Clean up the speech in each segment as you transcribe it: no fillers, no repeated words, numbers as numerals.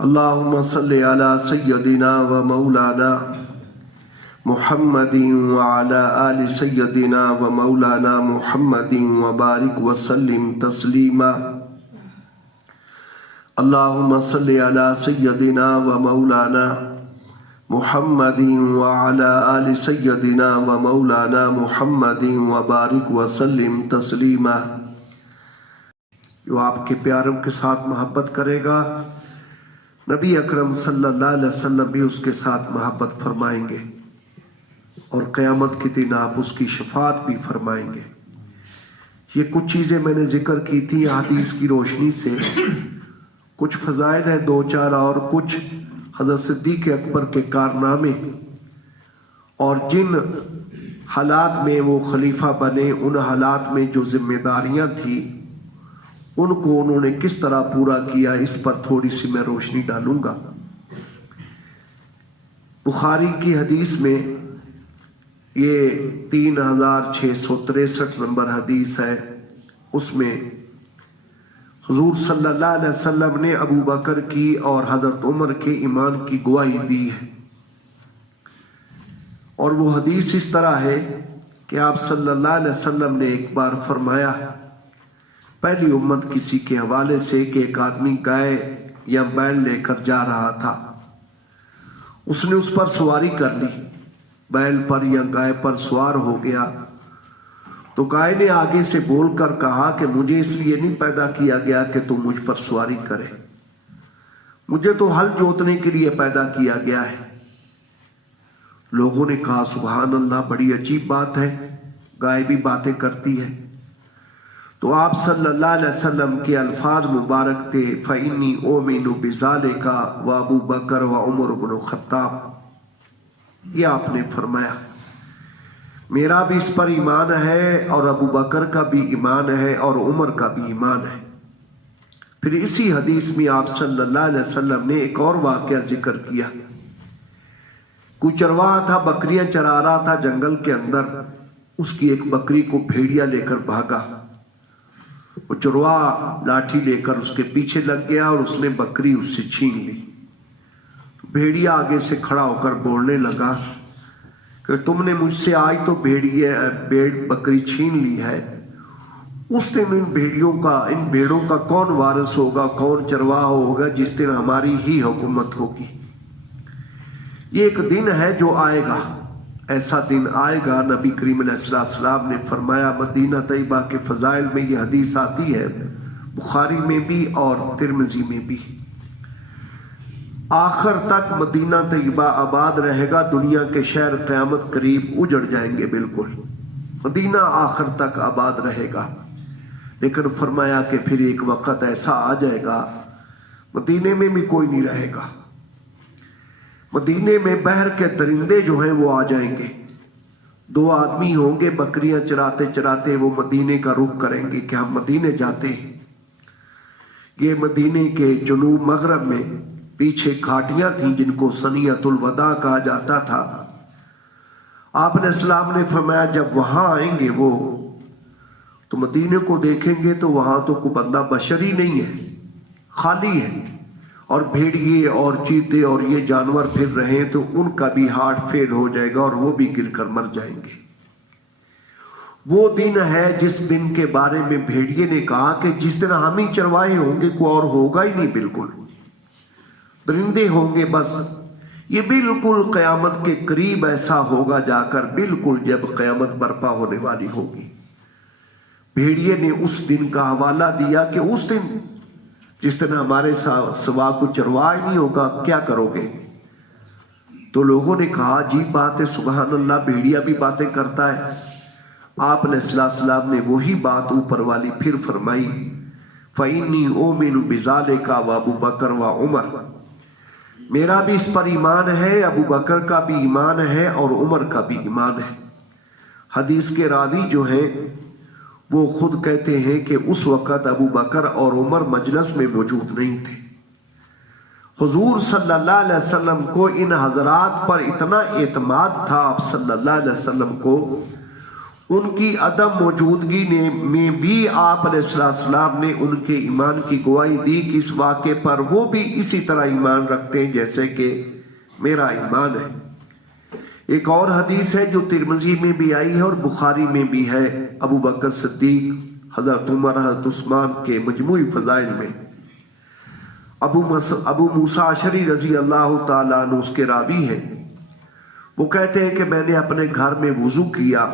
اللہم صلی علی سیدنا و مولانا محمد وعلی آل سیدنا و مولانا محمد وبارک وسلم تسلیما۔ اللہم صلی علی سیدنا و مولانا محمد وعلی آل سیدنا و مولانا محمد وبارک وسلم تسلیما۔ جو آپ کے پیاروں کے ساتھ محبت کرے گا، نبی اکرم صلی اللہ علیہ وسلم بھی اس کے ساتھ محبت فرمائیں گے اور قیامت کے دن آپ اس کی شفاعت بھی فرمائیں گے۔ یہ کچھ چیزیں میں نے ذکر کی تھی حدیث کی روشنی سے، کچھ فضائل ہیں دو چار، اور کچھ حضرت صدیق اکبر کے کارنامے اور جن حالات میں وہ خلیفہ بنے، ان حالات میں جو ذمہ داریاں تھیں ان کو انہوں نے کس طرح پورا کیا، اس پر تھوڑی سی میں روشنی ڈالوں گا۔ بخاری کی حدیث میں یہ 3663 نمبر حدیث ہے، اس میں حضور صلی اللہ علیہ وسلم نے ابو بکر کی اور حضرت عمر کے ایمان کی گواہی دی ہے، اور وہ حدیث اس طرح ہے کہ آپ صلی اللہ علیہ وسلم نے ایک بار فرمایا، پہلی امت کسی کے حوالے سے کہ ایک آدمی گائے یا بیل لے کر جا رہا تھا، اس نے اس پر سواری کر لی، بیل پر یا گائے پر سوار ہو گیا، تو گائے نے آگے سے بول کر کہا کہ مجھے اس لیے نہیں پیدا کیا گیا کہ تم مجھ پر سواری کرے، مجھے تو ہل جوتنے کے لیے پیدا کیا گیا ہے۔ لوگوں نے کہا سبحان اللہ، بڑی عجیب بات ہے، گائے بھی باتیں کرتی ہے۔ تو آپ صلی اللہ علیہ وسلم کے الفاظ مبارک تھے، فَإِنِّي أُؤْمِنُ بِذَلِكَ وَأَبُو بَكْرَ وَعُمَرُ بْنُ الخطاب۔ یہ آپ نے فرمایا میرا بھی اس پر ایمان ہے، اور ابو بکر کا بھی ایمان ہے، اور عمر کا بھی ایمان ہے۔ پھر اسی حدیث میں آپ صلی اللہ علیہ وسلم نے ایک اور واقعہ ذکر کیا۔ کوئی چرواہا تھا، بکریاں چرا رہا تھا جنگل کے اندر، اس کی ایک بکری کو بھیڑیا لے کر بھاگا، وہ چرواہا لاٹھی لے کر اس کے پیچھے لگ گیا اور اس نے بکری اس سے چھین لی۔ بھیڑیا آگے سے کھڑا ہو کر بولنے لگا کہ تم نے مجھ سے آج تو بکری چھین لی ہے، اس دن ان بھیڑوں کا کون وارث ہوگا، کون چرواہا ہوگا جس دن ہماری ہی حکومت ہوگی۔ یہ ایک دن ہے جو آئے گا، ایسا دن آئے گا۔ نبی کریم علیہ السلام نے فرمایا، مدینہ طیبہ کے فضائل میں یہ حدیث آتی ہے، بخاری میں بھی اور ترمذی میں بھی، آخر تک مدینہ طیبہ آباد رہے گا، دنیا کے شہر قیامت قریب اجڑ جائیں گے، بالکل مدینہ آخر تک آباد رہے گا۔ لیکن فرمایا کہ پھر ایک وقت ایسا آ جائے گا مدینے میں بھی کوئی نہیں رہے گا، مدینے میں بحر کے درندے جو ہیں وہ آ جائیں گے۔ دو آدمی ہوں گے، بکریاں چراتے چراتے وہ مدینے کا رخ کریں گے کہ ہم مدینے جاتے ہیں۔ یہ مدینے کے جنوب مغرب میں پیچھے گھاٹیاں تھیں جن کو ثنیۃ الوداع کہا جاتا تھا۔ آپ علیہ السلام نے فرمایا جب وہاں آئیں گے وہ تو مدینے کو دیکھیں گے تو وہاں تو کوئی بندہ بشر ہی نہیں ہے، خالی ہے، اور بھیڑیے اور چیتے اور یہ جانور پھر رہے ہیں تو ان کا بھی ہارٹ فیل ہو جائے گا اور وہ بھی گر کر مر جائیں گے۔ وہ دن ہے جس دن کے بارے میں بھیڑیے نے کہا کہ جس دن ہم ہی چرواہے ہوں گے، کوئی اور ہوگا ہی نہیں، بالکل درندے ہوں گے بس۔ یہ بالکل قیامت کے قریب ایسا ہوگا جا کر، بالکل جب قیامت برپا ہونے والی ہوگی۔ بھیڑیے نے اس دن کا حوالہ دیا کہ اس دن جس دن ہمارے سوا کو چرواہا نہیں ہوگا، کیا کرو گے؟ تو لوگوں نے کہا عجیب بات ہے، سبحان اللہ، بھیڑیا بھی باتیں کرتا ہے۔ آپ علیہ السلام نے وہی بات اوپر والی پھر فرمائی، فَإِنِّي أُؤْمِنُ بِذَلِكَ وَأَبُو بَكْرَ وَعُمَرَ، میرا بھی اس پر ایمان ہے، ابو بکر کا بھی ایمان ہے، اور عمر کا بھی ایمان ہے۔ حدیث کے راوی جو ہیں وہ خود کہتے ہیں کہ اس وقت ابو بکر اور عمر مجلس میں موجود نہیں تھے۔ حضور صلی اللہ علیہ وسلم کو ان حضرات پر اتنا اعتماد تھا، آپ صلی اللہ علیہ وسلم کو ان کی عدم موجودگی میں بھی آپ علیہ السلام نے ان کے ایمان کی گواہی دی کہ اس واقعے پر وہ بھی اسی طرح ایمان رکھتے ہیں جیسے کہ میرا ایمان ہے۔ ایک اور حدیث ہے جو ترمذی میں بھی آئی ہے اور بخاری میں بھی ہے، ابو بکر صدیق، حضرت عمر، حضرت عثمان کے مجموعی فضائل میں۔ ابو موسیٰ اشعری رضی اللہ تعالیٰ عنہ اس کے راوی ہیں، وہ کہتے ہیں کہ میں نے اپنے گھر میں وضو کیا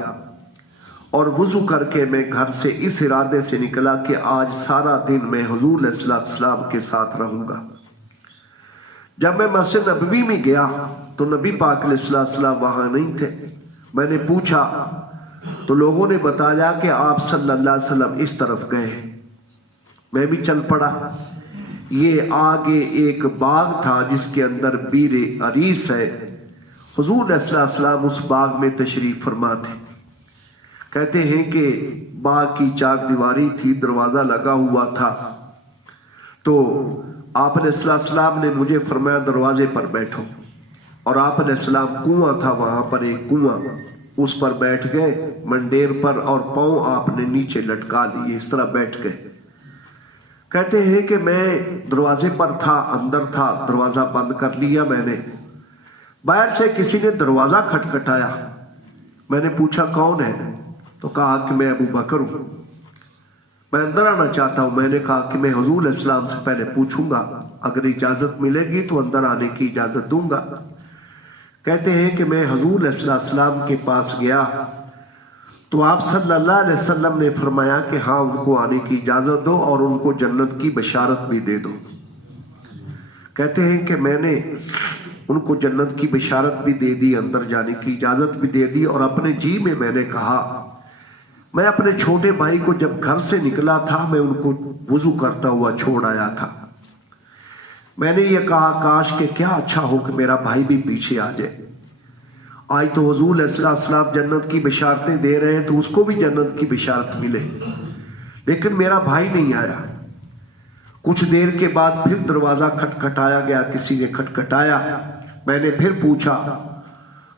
اور وضو کر کے میں گھر سے اس ارادے سے نکلا کہ آج سارا دن میں حضور علیہ السلام کے ساتھ رہوں گا۔ جب میں مسجد نبوی میں گیا تو نبی پاک علیہ السلام وہاں نہیں تھے۔ میں نے پوچھا تو لوگوں نے بتایا کہ آپ صلی اللہ علیہ وسلم اس طرف گئے۔ میں بھی چل پڑا۔ یہ آگے ایک باغ تھا جس کے اندر بیر عریس ہے۔ حضور علیہ السلام اس باغ میں تشریف فرما تھے۔ کہتے ہیں کہ باغ کی چار دیواری تھی، دروازہ لگا ہوا تھا، تو آپ علیہ السلام نے مجھے فرمایا دروازے پر بیٹھو، اور آپ علیہ السلام کنواں تھا وہاں پر ایک کنواں، اس پر بیٹھ گئے منڈیر پر، اور پاؤں آپ نے نیچے لٹکا لیے، اس طرح بیٹھ گئے۔ کہتے ہیں کہ میں دروازے پر تھا، اندر تھا، دروازہ بند کر لیا میں نے۔ باہر سے کسی نے دروازہ کھٹکھٹایا۔ میں نے پوچھا کون ہے؟ تو کہا کہ میں ابو بکر ہوں، میں اندر آنا چاہتا ہوں۔ میں نے کہا کہ میں حضور علیہ السلام سے پہلے پوچھوں گا، اگر اجازت ملے گی تو اندر آنے کی اجازت دوں گا۔ کہتے ہیں کہ میں حضور علیہ السلام کے پاس گیا تو آپ صلی اللہ علیہ وسلم نے فرمایا کہ ہاں ان کو آنے کی اجازت دو اور ان کو جنت کی بشارت بھی دے دو۔ کہتے ہیں کہ میں نے ان کو جنت کی بشارت بھی دے دی، اندر جانے کی اجازت بھی دے دی، اور اپنے جی میں نے کہا، میں اپنے چھوٹے بھائی کو جب گھر سے نکلا تھا میں ان کو وضو کرتا ہوا چھوڑ آیا تھا۔ میں نے یہ کہا کاش کہ کیا اچھا ہو کہ میرا بھائی بھی پیچھے آ جائے۔ آج تو حضور علیہ السلام جنت کی بشارتیں دے رہے ہیں تو اس کو بھی جنت کی بشارت ملے، لیکن میرا بھائی نہیں آیا۔ کچھ دیر کے بعد پھر دروازہ کھٹکھٹایا گیا، کسی نے کھٹکھٹایا۔ میں نے پھر پوچھا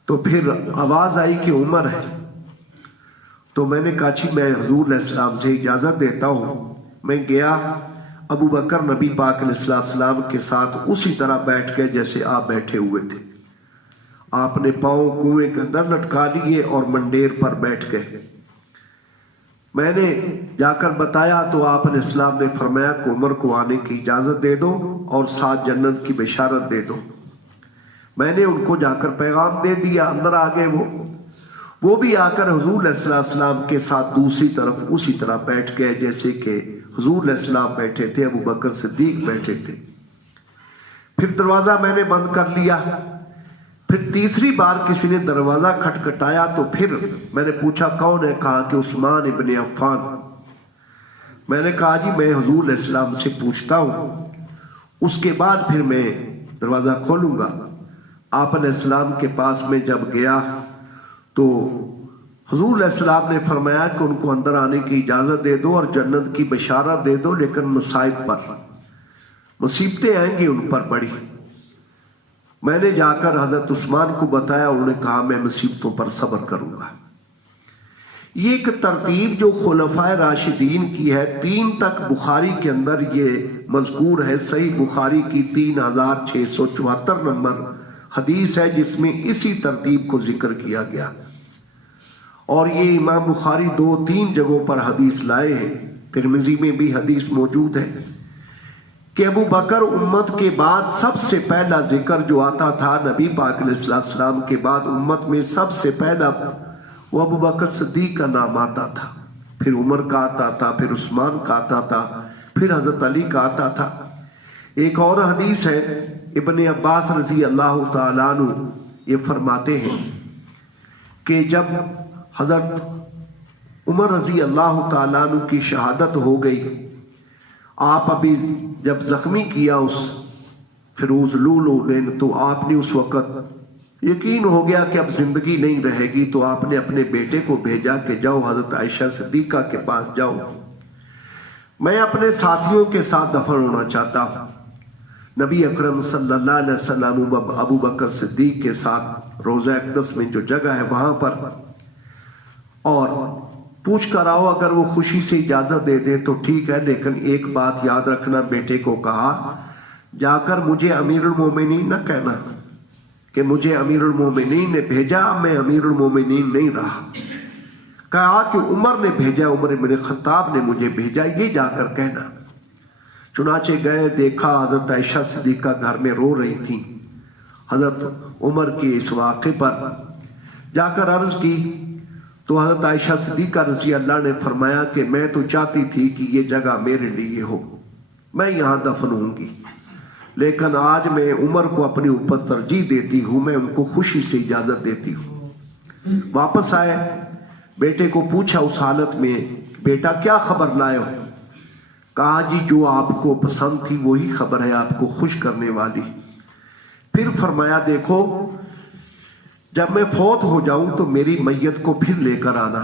تو پھر آواز آئی کہ عمر ہے۔ تو میں نے کہا جی میں حضور علیہ السلام سے اجازت دیتا ہوں۔ میں گیا، ابو بکر نبی پاک علیہ السلام کے ساتھ اسی طرح بیٹھ گئے جیسے آپ بیٹھے ہوئے تھے۔ آپ نے پاؤں کنویں کے اندر لٹکا لیے اور منڈیر پر بیٹھ گئے۔ میں نے جا کر بتایا تو آپ علیہ السلام نے فرمایا کہ عمر کو آنے کی اجازت دے دو اور ساتھ جنت کی بشارت دے دو۔ میں نے ان کو جا کر پیغام دے دیا، اندر آ گئے وہ بھی آ کر حضور علیہ السلام کے ساتھ دوسری طرف اسی طرح بیٹھ گئے جیسے کہ حضور علیہ السلام بیٹھے تھے، ابو بکر صدیق بیٹھے تھے۔ پھر دروازہ میں نے بند کر لیا۔ پھر تیسری بار کسی نے دروازہ کھٹکھٹایا تو پھر میں نے پوچھا کون ہے؟ کہا کہ عثمان ابن عفان۔ میں نے کہا جی میں حضور علیہ السلام سے پوچھتا ہوں، اس کے بعد پھر میں دروازہ کھولوں گا۔ آپ علیہ السلام کے پاس میں جب گیا تو حضور علیہ السلام نے فرمایا کہ ان کو اندر آنے کی اجازت دے دو اور جنت کی بشارت دے دو، لیکن مصائب پر، مصیبتیں آئیں گی ان پر بڑی۔ میں نے جا کر حضرت عثمان کو بتایا، انہوں نے کہا میں مصیبتوں پر صبر کروں گا۔ یہ ایک ترتیب جو خلفائے راشدین کی ہے، 3 تک بخاری کے اندر یہ مذکور ہے۔ صحیح بخاری کی 3674 نمبر حدیث ہے جس میں اسی ترتیب کو ذکر کیا گیا، اور یہ امام بخاری 2-3 جگہوں پر حدیث لائے ہیں۔ ترمذی میں بھی حدیث موجود ہے کہ ابو بکر امت کے بعد سب سے پہلا ذکر جو آتا تھا، نبی پاک علیہ السلام کے بعد امت میں سب سے پہلا وہ ابو بکر صدیق کا نام آتا تھا، پھر عمر کا آتا تھا، پھر عثمان کا آتا تھا، پھر حضرت علی کا آتا تھا۔ ایک اور حدیث ہے، ابن عباس رضی اللہ تعالیٰ عنہ یہ فرماتے ہیں کہ جب حضرت عمر رضی اللہ تعالیٰ عنہ کی شہادت ہو گئی، آپ ابھی جب زخمی کیا اس فیروز لولو نے، تو آپ نے اس وقت یقین ہو گیا کہ اب زندگی نہیں رہے گی، تو آپ نے اپنے بیٹے کو بھیجا کہ جاؤ حضرت عائشہ صدیقہ کے پاس جاؤ، میں اپنے ساتھیوں کے ساتھ دفن ہونا چاہتا ہوں۔ نبی اکرم صلی اللہ علیہ وسلم ابو بکر صدیق کے ساتھ روضہ اقدس میں جو جگہ ہے وہاں پر اور پوچھ کر آؤ، اگر وہ خوشی سے اجازت دے دے تو ٹھیک ہے، لیکن ایک بات یاد رکھنا، بیٹے کو کہا جا کر مجھے امیر المومنین نہ کہنا کہ مجھے امیر المومنین نے بھیجا، میں امیر المومنین نہیں رہا، کہا کہ عمر نے بھیجا، عمر بن خطاب نے مجھے بھیجا، یہ جا کر کہنا۔ چنانچہ گئے، دیکھا حضرت عائشہ صدیقہ گھر میں رو رہی تھیں حضرت عمر کے اس واقعے پر، جا کر عرض کی تو حضرت عائشہ صدیقہ رضی اللہ نے فرمایا کہ میں تو چاہتی تھی کہ یہ جگہ میرے لیے ہو، میں یہاں دفن ہوں گی، لیکن آج میں عمر کو اپنے اوپر ترجیح دیتی ہوں، میں ان کو خوشی سے اجازت دیتی ہوں۔ واپس آئے، بیٹے کو پوچھا اس حالت میں، بیٹا کیا خبر لائے ہو؟ کہا جی جو آپ کو پسند تھی وہی خبر ہے، آپ کو خوش کرنے والی۔ پھر فرمایا دیکھو جب میں فوت ہو جاؤں تو میری میت کو پھر لے کر آنا۔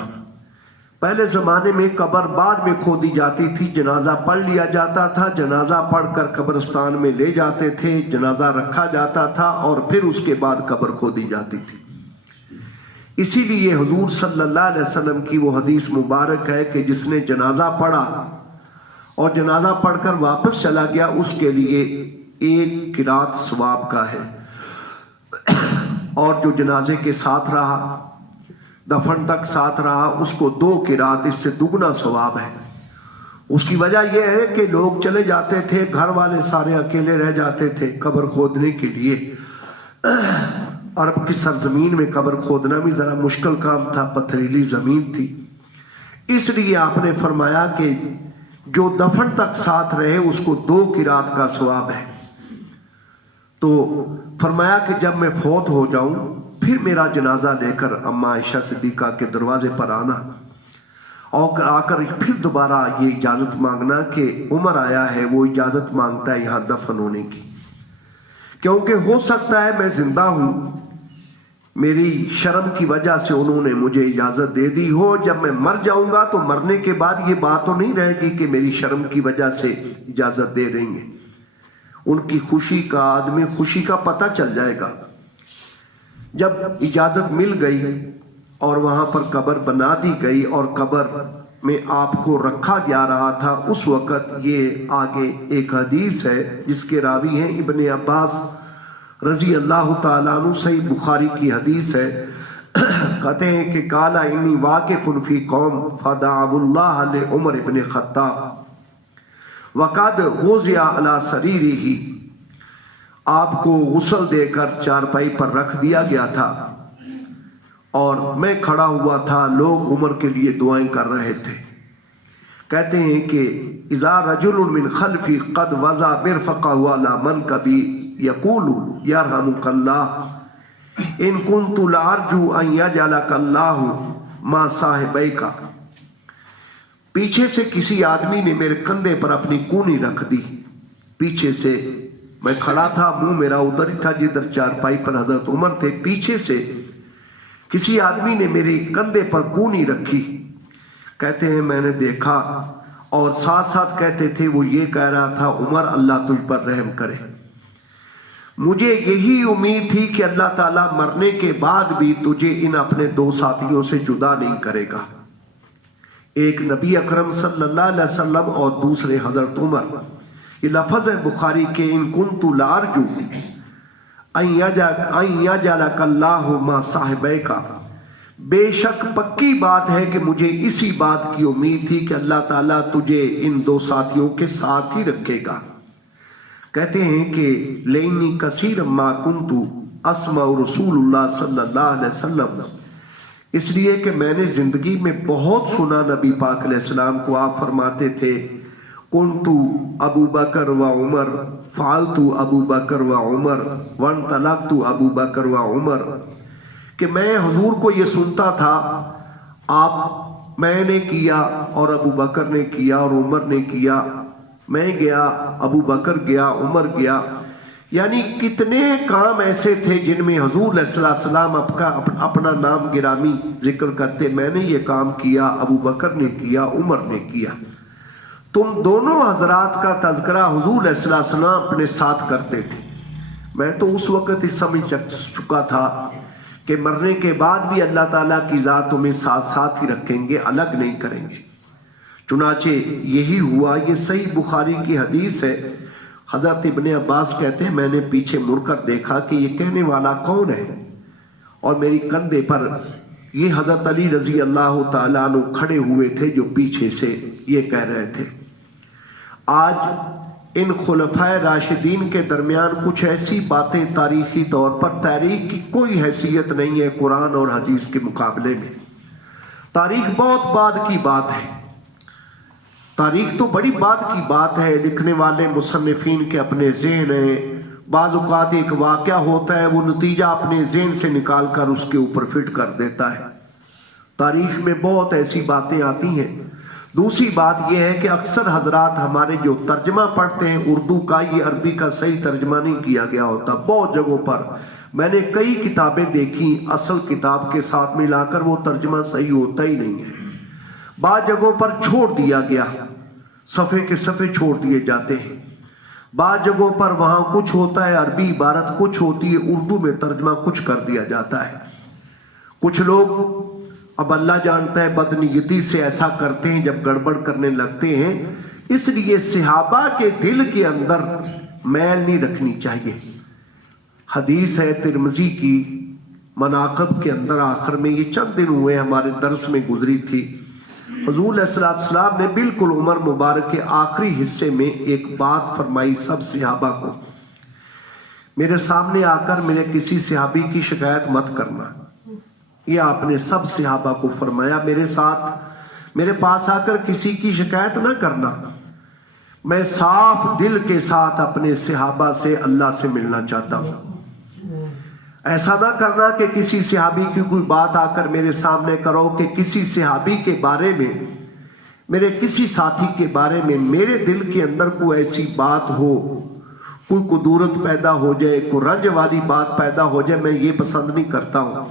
پہلے زمانے میں قبر بعد میں کھودی جاتی تھی، جنازہ پڑھ لیا جاتا تھا، جنازہ پڑھ کر قبرستان میں لے جاتے تھے، جنازہ رکھا جاتا تھا اور پھر اس کے بعد قبر کھودی جاتی تھی۔ اسی لیے حضور صلی اللہ علیہ وسلم کی وہ حدیث مبارک ہے کہ جس نے جنازہ پڑھا اور جنازہ پڑھ کر واپس چلا گیا، اس کے لیے ایک قرات ثواب کا ہے، اور جو جنازے کے ساتھ رہا، دفن تک ساتھ رہا، اس کو 2 قرات، اس سے دگنا ثواب ہے۔ اس کی وجہ یہ ہے کہ لوگ چلے جاتے تھے، گھر والے سارے اکیلے رہ جاتے تھے قبر کھودنے کے لیے۔ عرب کی سرزمین میں قبر کھودنا بھی ذرا مشکل کام تھا، پتھریلی زمین تھی، اس لیے آپ نے فرمایا کہ جو دفن تک ساتھ رہے اس کو 2 قرات کا ثواب ہے۔ تو فرمایا کہ جب میں فوت ہو جاؤں پھر میرا جنازہ لے کر اماں عائشہ صدیقہ کے دروازے پر آنا، اور آ کر پھر دوبارہ یہ اجازت مانگنا کہ عمر آیا ہے، وہ اجازت مانگتا ہے یہاں دفن ہونے کی، کیونکہ ہو سکتا ہے میں زندہ ہوں، میری شرم کی وجہ سے انہوں نے مجھے اجازت دے دی ہو، جب میں مر جاؤں گا تو مرنے کے بعد یہ بات تو نہیں رہے گی کہ میری شرم کی وجہ سے اجازت دے دیں گے۔ ان کی خوشی کا، آدمی خوشی کا پتہ چل جائے گا۔ جب اجازت مل گئی اور وہاں پر قبر بنا دی گئی اور قبر میں آپ کو رکھا جا رہا تھا، اس وقت یہ آگے ایک حدیث ہے جس کے راوی ہیں ابن عباس رضی اللہ تعالیٰ عنہ، صحیح بخاری کی حدیث ہے، کہتے ہیں کہ قال انی واقف فی قوم فدعوا اللہ لعمر ابن خطاب وقد وضع علی سریرہ، آپ کو غسل دے کر چارپائی پر رکھ دیا گیا تھا اور میں کھڑا ہوا تھا، لوگ عمر کے لیے دعائیں کر رہے تھے۔ کہتے ہیں کہ اذا رجل من خلفی قد وضع مرفقہ علی منکبی یقول یرحمک اللہ ان کنت لارجو ان یجعلک اللہ ما صاحبیک، پیچھے سے کسی آدمی نے میرے کندھے پر اپنی کونی رکھ دی، پیچھے سے میں کھڑا تھا، منہ میرا ادھر ہی تھا جدھر چارپائی پر حضرت عمر تھے، پیچھے سے کسی آدمی نے میرے کندھے پر کونی رکھی، کہتے ہیں میں نے دیکھا، اور ساتھ ساتھ کہتے تھے وہ یہ کہہ رہا تھا عمر اللہ تجھ پر رحم کرے۔ مجھے یہی امید تھی کہ اللہ تعالیٰ مرنے کے بعد بھی تجھے ان اپنے 2 ساتھیوں سے جدا نہیں کرے گا، ایک نبی اکرم صلی اللہ علیہ وسلم اور دوسرے حضرت عمر۔ یہ لفظ ہے بخاری کے ان کنت لارجو ان یجعلک اللہ ما صاحبیک، بے شک پکی بات ہے کہ مجھے اسی بات کی امید تھی کہ اللہ تعالیٰ تجھے ان 2 ساتھیوں کے ساتھ ہی رکھے گا۔ کہتے ہیں کہ لینی کثیر ما کنت اسمع رسول اللہ صلی اللہ علیہ وسلم، اس لیے کہ میں نے زندگی میں بہت سنا نبی پاک علیہ السلام کو، آپ فرماتے تھے کنت ابو بکر و عمر فعلت ابو بکر و عمر وانطلقت ابو بکر و عمر، کہ میں حضور کو یہ سنتا تھا، میں نے کیا اور ابو بکر نے کیا اور عمر نے کیا، میں گیا، ابو بکر گیا، عمر گیا، یعنی کتنے کام ایسے تھے جن میں حضور علیہ السلام اپنا نام گرامی ذکر کرتے، میں نے یہ کام کیا، ابو بکر نے کیا، عمر نے کیا۔ تم دونوں حضرات کا تذکرہ حضور علیہ السلام اپنے ساتھ کرتے تھے۔ میں تو اس وقت ہی سمجھ چکا تھا کہ مرنے کے بعد بھی اللہ تعالیٰ کی ذات تمہیں ساتھ ساتھ ہی رکھیں گے، الگ نہیں کریں گے۔ چنانچہ یہی ہوا۔ یہ صحیح بخاری کی حدیث ہے۔ حضرت ابن عباس کہتے ہیں میں نے پیچھے مڑ کر دیکھا کہ یہ کہنے والا کون ہے، اور میری کندھے پر یہ حضرت علی رضی اللہ تعالیٰ عنہ کھڑے ہوئے تھے جو پیچھے سے یہ کہہ رہے تھے۔ آج ان خلفائے راشدین کے درمیان کچھ ایسی باتیں تاریخی طور پر، تاریخ کی کوئی حیثیت نہیں ہے قرآن اور حدیث کے مقابلے میں۔ تاریخ بہت بعد کی بات ہے، تاریخ تو بڑی بعد کی بات ہے۔ لکھنے والے مصنفین کے اپنے ذہن ہیں، بعض اوقات ایک واقعہ ہوتا ہے وہ نتیجہ اپنے ذہن سے نکال کر اس کے اوپر فٹ کر دیتا ہے۔ تاریخ میں بہت ایسی باتیں آتی ہیں۔ دوسری بات یہ ہے کہ اکثر حضرات ہمارے جو ترجمہ پڑھتے ہیں اردو کا، یہ عربی کا صحیح ترجمہ نہیں کیا گیا ہوتا۔ بہت جگہوں پر میں نے کئی کتابیں دیکھی، اصل کتاب کے ساتھ ملا کر وہ ترجمہ صحیح ہوتا ہی نہیں ہے۔ بعض جگہوں پر چھوڑ دیا گیا، صفحے کے صفحے چھوڑ دیے جاتے ہیں۔ بعض جگہوں پر وہاں کچھ ہوتا ہے، عربی عبارت کچھ ہوتی ہے، اردو میں ترجمہ کچھ کر دیا جاتا ہے۔ کچھ لوگ، اب اللہ جانتا ہے، بدنیتی سے ایسا کرتے ہیں جب گڑبڑ کرنے لگتے ہیں۔ اس لیے صحابہ کے دل کے اندر میل نہیں رکھنی چاہیے۔ حدیث ہے ترمذی کی مناقب کے اندر، آخر میں یہ چند دن ہوئے ہمارے درس میں گزری تھی، حضور علیہ السلام نے بالکل عمر مبارک کے آخری حصے میں ایک بات فرمائی سب صحابہ کو، میرے سامنے آ کر میرے کسی صحابی کی شکایت مت کرنا۔ یہ آپ نے سب صحابہ کو فرمایا، میرے پاس آ کر کسی کی شکایت نہ کرنا، میں صاف دل کے ساتھ اپنے صحابہ سے اللہ سے ملنا چاہتا ہوں۔ ایسا نہ کرنا کہ کسی صحابی کی کوئی بات آ کر میرے سامنے کرو کہ کسی صحابی کے بارے میں، میرے کسی ساتھی کے بارے میں میرے دل کے اندر کوئی ایسی بات ہو، کوئی قدورت پیدا ہو جائے، کوئی رنج والی بات پیدا ہو جائے، میں یہ پسند نہیں کرتا ہوں۔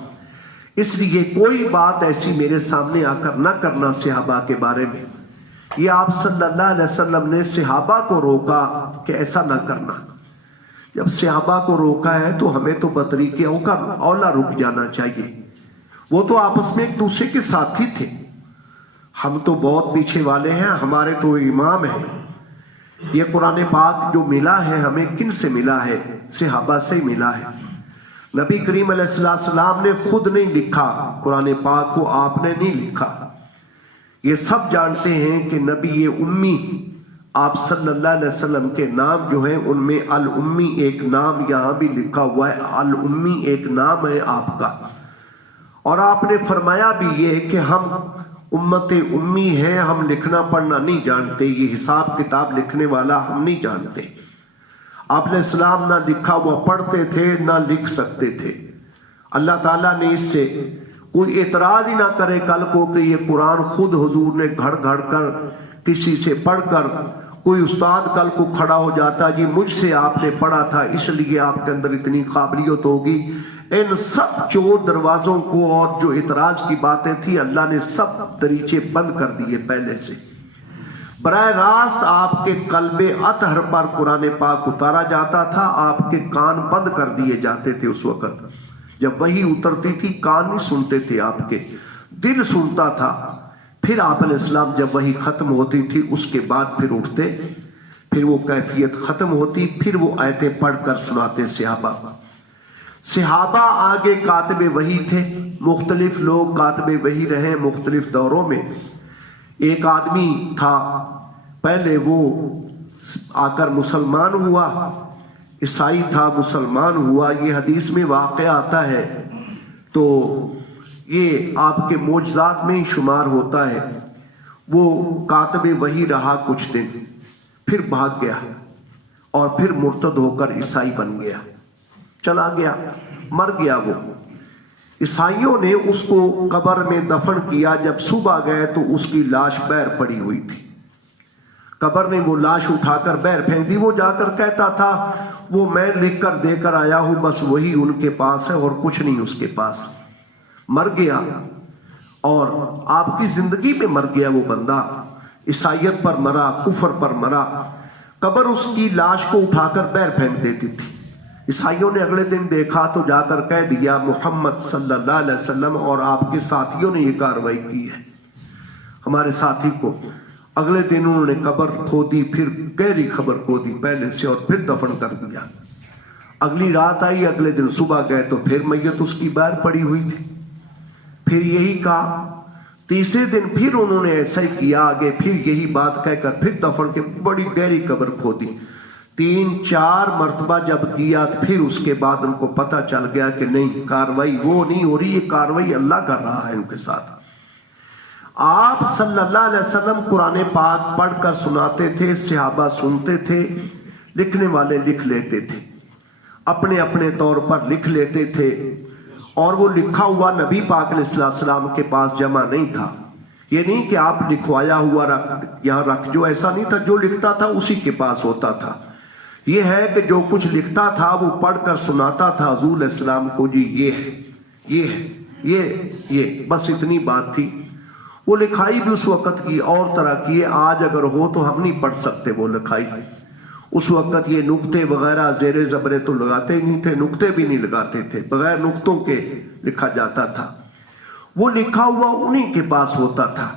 اس لیے کوئی بات ایسی میرے سامنے آ کر نہ کرنا صحابہ کے بارے میں۔ یہ آپ صلی اللہ علیہ وسلم نے صحابہ کو روکا کہ ایسا نہ کرنا۔ جب صحابہ کو روکا ہے تو ہمیں تو بطریقے اولا رک جانا چاہیے۔ وہ تو آپس میں ایک دوسرے کے ساتھی تھے، ہم تو بہت پیچھے والے ہیں، ہمارے تو امام ہیں۔ یہ قرآن پاک جو ملا ہے ہمیں کن سے ملا ہے؟ صحابہ سے ہی ملا ہے۔ نبی کریم علیہ السلام نے خود نہیں لکھا قرآن پاک کو، آپ نے نہیں لکھا۔ یہ سب جانتے ہیں کہ نبی امی آپ صلی اللہ علیہ وسلم کے نام جو ہیں ان میں الامی ایک نام یہاں بھی لکھا ہوا ہے، الامی ایک نام ہے آپ کا۔ اور آپ نے فرمایا بھی یہ کہ ہم امت امی ہیں، ہم لکھنا پڑھنا نہیں جانتے، یہ حساب کتاب لکھنے والا ہم نہیں جانتے۔ آپ علیہ السلام نہ لکھا ہوا پڑھتے تھے نہ لکھ سکتے تھے۔ اللہ تعالیٰ نے اس سے کوئی اعتراض ہی نہ کرے کل کو کہ یہ قرآن خود حضور نے گھڑ گھڑ کر کسی سے پڑھ کر، کوئی استاد کل کو کھڑا ہو جاتا جی مجھ سے آپ نے پڑھا تھا اس لیے آپ کے اندر اتنی قابلیت ہوگی۔ ان سب چور دروازوں کو اور جو اعتراض کی باتیں تھی اللہ نے سب دریچے بند کر دیے پہلے سے۔ براہ راست آپ کے قلب اطہر پر قرآن پاک اتارا جاتا تھا، آپ کے کان بند کر دیے جاتے تھے۔ اس وقت جب وحی اترتی تھی کان نہیں سنتے تھے آپ کے، دل سنتا تھا۔ پھر آپ علیہ السلام جب وحی ختم ہوتی تھی اس کے بعد پھر اٹھتے، پھر وہ کیفیت ختم ہوتی، پھر وہ آیتیں پڑھ کر سناتے صحابہ۔ صحابہ آگے کاتب وحی تھے، مختلف لوگ کاتب وحی رہے مختلف دوروں میں۔ ایک آدمی تھا پہلے وہ آ کر مسلمان ہوا، عیسائی تھا مسلمان ہوا، یہ حدیث میں واقعہ آتا ہے تو یہ آپ کے معجزات میں ہی شمار ہوتا ہے۔ وہ کاتب وحی رہا کچھ دن، پھر بھاگ گیا اور پھر مرتد ہو کر عیسائی بن گیا، چلا گیا، مر گیا۔ وہ عیسائیوں نے اس کو قبر میں دفن کیا، جب صبح گئے تو اس کی لاش باہر پڑی ہوئی تھی۔ قبر نے وہ لاش اٹھا کر باہر پھینک دی۔ وہ جا کر کہتا تھا وہ میں لکھ کر دے کر آیا ہوں، بس وہی ان کے پاس ہے اور کچھ نہیں اس کے پاس۔ مر گیا اور آپ کی زندگی میں مر گیا وہ بندہ، عیسائیت پر مرا، کفر پر مرا۔ قبر اس کی لاش کو اٹھا کر باہر پھینک دیتی تھی، عیسائیوں نے اگلے دن دیکھا تو جا کر کہہ دیا محمد صلی اللہ علیہ وسلم اور آپ کے ساتھیوں نے یہ کارروائی کی ہے۔ ہمارے ساتھی کو اگلے دن انہوں نے قبر کھودی، پھر گہری قبر کھودی پہلے سے، اور پھر دفن کر دیا۔ اگلی رات آئی، اگلے دن صبح گئے تو پھر میت اس کی باہر پڑی ہوئی تھی۔ پھر یہی کہا، تیسرے دن پھر انہوں نے ایسا ہی کیا آگے، پھر یہی بات کہہ کر پھر دفن کے بڑی گہری قبر کھودی۔ 3-4 مرتبہ جب کیا پھر اس کے بعد ان کو پتہ چل گیا کہ نہیں، کاروائی وہ نہیں ہو رہی، یہ کاروائی اللہ کر رہا ہے ان کے ساتھ۔ آپ صلی اللہ علیہ وسلم قرآن پاک پڑھ کر سناتے تھے، صحابہ سنتے تھے، لکھنے والے لکھ لیتے تھے، اپنے اپنے طور پر لکھ لیتے تھے، اور وہ لکھا ہوا نبی پاک علیہ السلام کے پاس جمع نہیں تھا۔ یہ نہیں کہ آپ لکھوایا ہوا یہاں رکھ جو، ایسا نہیں تھا، جو لکھتا تھا اسی کے پاس ہوتا تھا۔ یہ ہے کہ جو کچھ لکھتا تھا وہ پڑھ کر سناتا تھا حضور علیہ السلام کو، جی یہ ہے، یہ ہے، یہ بس اتنی بات تھی۔ وہ لکھائی بھی اس وقت کی اور طرح کی ہے، آج اگر ہو تو ہم نہیں پڑھ سکتے وہ لکھائی۔ اس وقت یہ نقطے وغیرہ زیر زبریں تو لگاتے ہی نہیں تھے، نقطے بھی نہیں لگاتے تھے، بغیر نقطوں کے لکھا جاتا تھا۔ وہ لکھا ہوا انہی کے پاس ہوتا تھا۔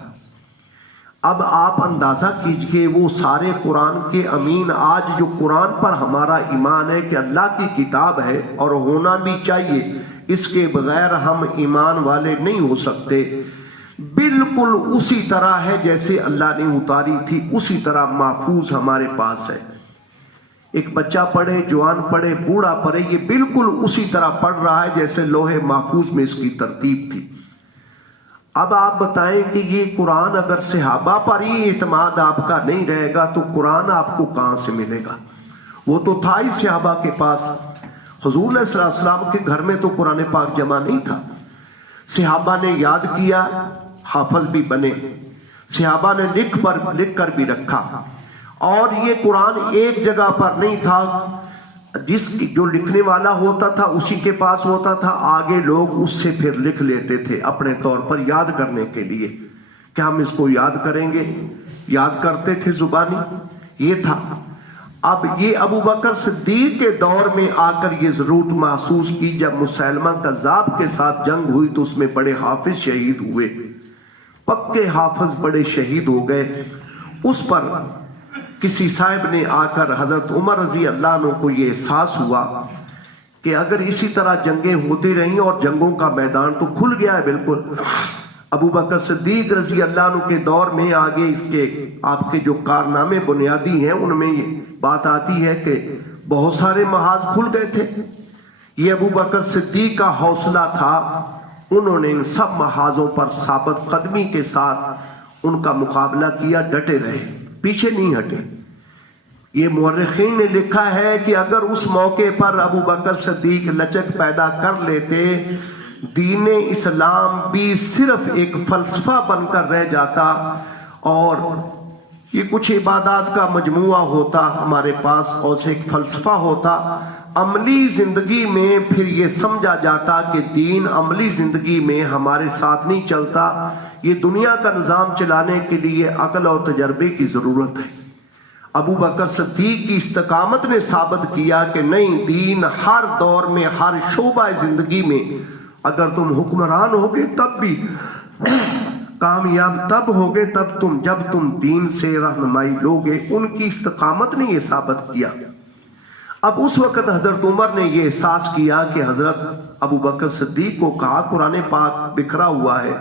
اب آپ اندازہ کیجئے وہ سارے قرآن کے امین، آج جو قرآن پر ہمارا ایمان ہے کہ اللہ کی کتاب ہے اور ہونا بھی چاہیے، اس کے بغیر ہم ایمان والے نہیں ہو سکتے، بالکل اسی طرح ہے جیسے اللہ نے اتاری تھی، اسی طرح محفوظ ہمارے پاس ہے۔ ایک بچہ پڑھے، جوان پڑھے، بوڑھا پڑھے، یہ بالکل اسی طرح پڑھ رہا ہے جیسے لوح محفوظ میں اس کی ترتیب تھی۔ اب آپ بتائیں کہ یہ قرآن اگر صحابہ پر ہی اعتماد آپ کا نہیں رہے گا تو قرآن آپ کو کہاں سے ملے گا؟ وہ تو تھا ہی صحابہ کے پاس۔ حضور علیہ السلام کے گھر میں تو قرآن پاک جمع نہیں تھا، صحابہ نے یاد کیا، حافظ بھی بنے، صحابہ نے لکھ کر بھی رکھا، اور یہ قرآن ایک جگہ پر نہیں تھا، جو لکھنے والا ہوتا تھا اسی کے پاس ہوتا تھا، آگے لوگ اس سے پھر لکھ لیتے تھے اپنے طور پر یاد کرنے کے لیے کہ ہم اس کو یاد کریں گے، یاد کرتے تھے زبانی، یہ تھا۔ اب یہ ابو بکر صدیق کے دور میں آ کر یہ ضرورت محسوس کی، جب مسیلمہ کذاب کے ساتھ جنگ ہوئی تو اس میں بڑے حافظ شہید ہوئے، پکے حافظ بڑے شہید ہو گئے۔ اس پر کسی صاحب نے آ کر حضرت عمر رضی اللہ عنہ کو یہ احساس ہوا کہ اگر اسی طرح جنگیں ہوتی رہیں، اور جنگوں کا میدان تو کھل گیا ہے بالکل، ابو بکر صدیق رضی اللہ عنہ کے دور میں آگے اس کے آپ کے جو کارنامے بنیادی ہیں ان میں یہ بات آتی ہے کہ بہت سارے محاذ کھل گئے تھے۔ یہ ابو بکر صدیق کا حوصلہ تھا، انہوں نے ان سب محاذوں پر ثابت قدمی کے ساتھ ان کا مقابلہ کیا، ڈٹے رہے، پیچھے نہیں ہٹے۔ یہ مورخین نے لکھا ہے کہ اگر اس موقع پر ابو بکر صدیق لچک پیدا کر لیتے، دین اسلام بھی صرف ایک فلسفہ بن کر رہ جاتا، اور یہ کچھ عبادات کا مجموعہ ہوتا ہمارے پاس، اور ایک فلسفہ ہوتا، عملی زندگی میں پھر یہ سمجھا جاتا کہ دین عملی زندگی میں ہمارے ساتھ نہیں چلتا، یہ دنیا کا نظام چلانے کے لیے عقل اور تجربے کی ضرورت ہے۔ ابو بکر صدیق کی استقامت نے ثابت کیا کہ نہیں، دین ہر دور میں، ہر شعبہ زندگی میں اگر تم حکمران ہوگے تب بھی کامیاب تب ہوگے جب تم دین سے رہنمائی لوگے۔ ان کی استقامت نے یہ ثابت کیا۔ اب اس وقت حضرت عمر نے یہ احساس کیا کہ حضرت ابو بکر صدیق کو کہا قرآن پاک بکھرا ہوا ہے،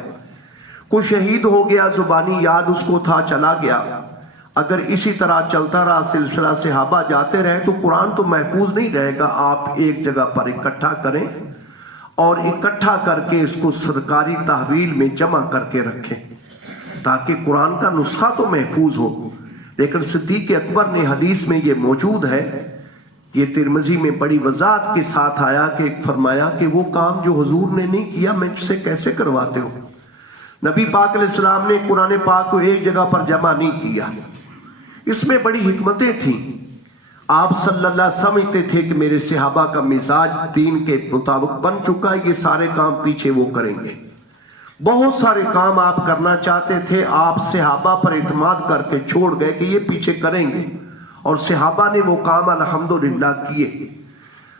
کوئی شہید ہو گیا، زبانی یاد اس کو تھا، چلا گیا، اگر اسی طرح چلتا رہا سلسلہ، صحابہ جاتے رہے تو قرآن تو محفوظ نہیں رہے گا، آپ ایک جگہ پر اکٹھا کریں اور اکٹھا کر کے اس کو سرکاری تحویل میں جمع کر کے رکھیں تاکہ قرآن کا نسخہ تو محفوظ ہو۔ لیکن صدیق اکبر نے، حدیث میں یہ موجود ہے، یہ ترمذی میں بڑی وضاحت کے ساتھ آیا کہ فرمایا کہ وہ کام جو حضور نے نہیں کیا میں سے کیسے کرواتے ہو؟ نبی پاک علیہ السلام نے قرآن پاک کو ایک جگہ پر جمع نہیں کیا، اس میں بڑی حکمتیں تھیں۔ آپ صلی اللہ سمجھتے تھے کہ میرے صحابہ کا مزاج دین کے مطابق بن چکا ہے، یہ سارے کام پیچھے وہ کریں گے۔ بہت سارے کام آپ کرنا چاہتے تھے، آپ صحابہ پر اعتماد کر کے چھوڑ گئے کہ یہ پیچھے کریں گے، اور صحابہ نے وہ کام الحمدللہ کیے۔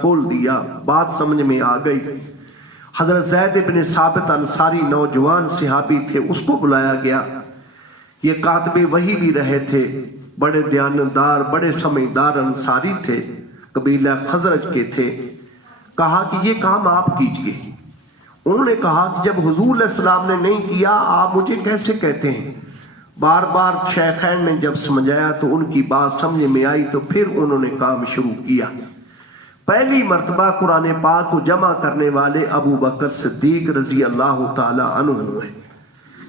کھول دیا، بات سمجھ میں آ گئی۔ حضرت زید بن ثابت انصاری نوجوان صحابی تھے، اس کو بلایا گیا۔ یہ کاتب وحی بھی رہے تھے، بڑے دیانتدار، بڑے سمجھدار انصاری تھے، قبیلہ خزرج کے تھے۔ کہا کہ یہ کام آپ کیجئے۔ انہوں نے کہا کہ جب حضور علیہ السلام نے نہیں کیا، آپ مجھے کیسے کہتے ہیں؟ بار بار شیخین نے جب سمجھایا تو ان کی بات سمجھ میں آئی، تو پھر انہوں نے کام شروع کیا۔ پہلی مرتبہ قرآن پاک کو جمع کرنے والے ابو بکر صدیق رضی اللہ تعالی عنہ ہوئے۔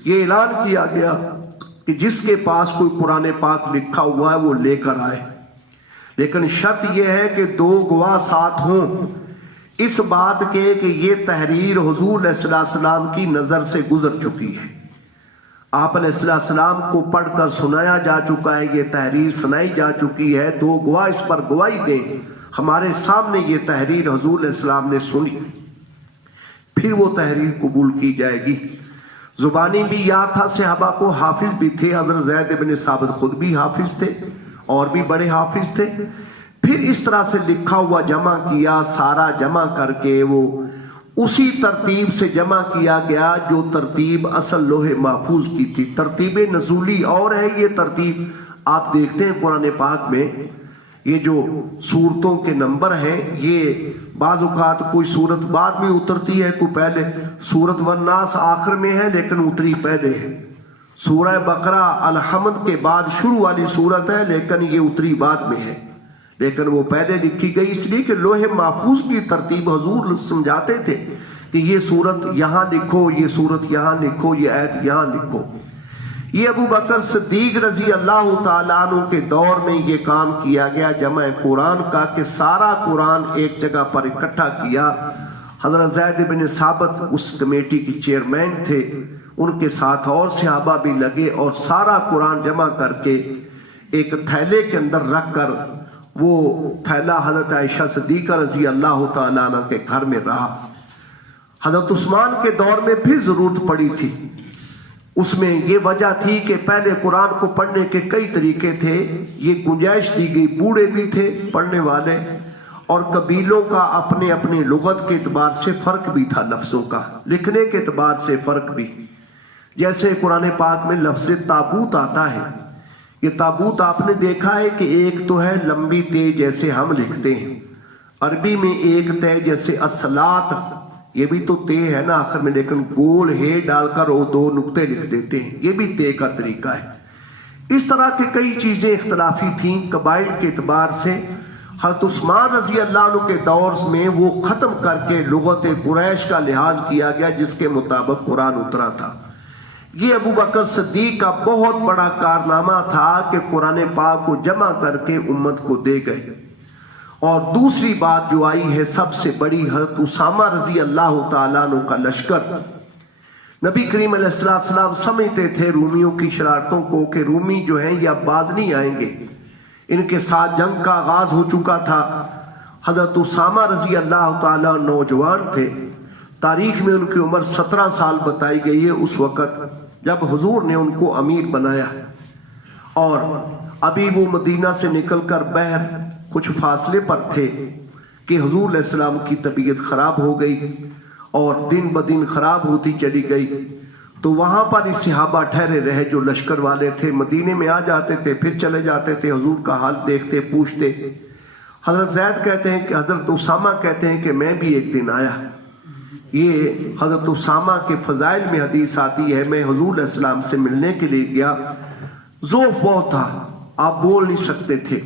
یہ اعلان کیا گیا کہ جس کے پاس کوئی قرآن پاک لکھا ہوا ہے وہ لے کر آئے، لیکن شرط یہ ہے کہ 2 گواہ ساتھ ہوں اس بات کے کہ یہ تحریر حضور علیہ السلام کی نظر سے گزر چکی ہے، آپ علیہ السلام کو پڑھ کر سنایا جا چکا ہے، یہ تحریر سنائی جا چکی ہے، 2 گواہ اس پر گواہی دیں، ہمارے سامنے یہ تحریر حضور علیہ السلام نے سنی، پھر وہ تحریر قبول کی جائے گی۔ زبانی بھی یاد تھا، صحابہ کو حافظ بھی تھے، حضرت زید بن ثابت خود بھی حافظ تھے اور بھی بڑے حافظ تھے۔ پھر اس طرح سے لکھا ہوا جمع کیا، سارا جمع کر کے وہ اسی ترتیب سے جمع کیا گیا جو ترتیب اصل لوح محفوظ کی تھی۔ ترتیب نزولی اور ہے یہ ترتیب، آپ دیکھتے ہیں قرآن پاک میں یہ جو سورتوں کے نمبر ہیں، یہ بعض اوقات کوئی سورت بعد میں اترتی ہے، کوئی پہلے۔ سورت والناس آخر میں ہے لیکن اتری پہلے ہے۔ سورہ بقرہ الحمد کے بعد شروع والی سورت ہے لیکن یہ اتری بعد میں ہے، لیکن وہ پہلے لکھی گئی اس لیے کہ لوح محفوظ کی ترتیب حضور سمجھاتے تھے کہ یہ سورت یہاں لکھو، یہ سورت یہاں لکھو، یہ آیت یہاں لکھو۔ یہ ابو بکر صدیق رضی اللہ تعالیٰ عنہ کے دور میں یہ کام کیا گیا جمع قرآن کا، کہ سارا قرآن ایک جگہ پر اکٹھا کیا۔ حضرت زید بن ثابت اس کمیٹی کی چیئرمین تھے، ان کے ساتھ اور صحابہ بھی لگے اور سارا قرآن جمع کر کے ایک تھیلے کے اندر رکھ کر وہ تھیلا حضرت عائشہ صدیقہ رضی اللہ تعالیٰ عنہ کے گھر میں رہا۔ حضرت عثمان کے دور میں پھر ضرورت پڑی تھی، اس میں یہ وجہ تھی کہ پہلے قرآن کو پڑھنے کے کئی طریقے تھے، یہ گنجائش دی گئی، بوڑھے بھی تھے پڑھنے والے اور قبیلوں کا اپنے اپنے لغت کے اعتبار سے فرق بھی تھا، لفظوں کا لکھنے کے اعتبار سے فرق بھی۔ جیسے قرآن پاک میں لفظ تابوت آتا ہے، یہ تابوت آپ نے دیکھا ہے کہ ایک تو ہے لمبی تے جیسے ہم لکھتے ہیں، عربی میں ایک تے جیسے اصلات، یہ بھی تو تے ہے نا آخر میں، لیکن گول ہے ڈال کر وہ 2 نقطے لکھ دیتے ہیں، یہ بھی تے کا طریقہ ہے۔ اس طرح کی کئی چیزیں اختلافی تھیں قبائل کے اعتبار سے۔ حضرت عثمان رضی اللہ عنہ کے دور میں وہ ختم کر کے لغت قریش کا لحاظ کیا گیا جس کے مطابق قرآن اترا تھا۔ یہ ابو بکر صدیق کا بہت بڑا کارنامہ تھا کہ قرآن پاک کو جمع کر کے امت کو دے گئے۔ اور دوسری بات جو آئی ہے سب سے بڑی، حضرت اسامہ رضی اللہ تعالیٰ عنہ کا لشکر، نبی کریم علیہ السلام سمجھتے تھے رومیوں کی شرارتوں کو کہ رومی جو ہیں یہ اب باز نہیں آئیں گے، ان کے ساتھ جنگ کا آغاز ہو چکا تھا۔ حضرت اسامہ رضی اللہ تعالیٰ نوجوان تھے، تاریخ میں ان کی عمر 17 سال بتائی گئی ہے اس وقت جب حضور نے ان کو امیر بنایا، اور ابھی وہ مدینہ سے نکل کر بحر کچھ فاصلے پر تھے کہ حضور علیہ السلام کی طبیعت خراب ہو گئی اور دن بدن خراب ہوتی چلی گئی، تو وہاں پر ہی صحابہ ٹھہرے رہے جو لشکر والے تھے، مدینے میں آ جاتے تھے پھر چلے جاتے تھے، حضور کا حال دیکھتے پوچھتے۔ حضرت زید کہتے ہیں کہ حضرت اسامہ کہتے ہیں کہ میں بھی ایک دن آیا، یہ حضرت اسامہ کے فضائل میں حدیث آتی ہے، میں حضور علیہ السلام سے ملنے کے لیے گیا، ذوف بہت تھا، آپ بول نہیں سکتے تھے،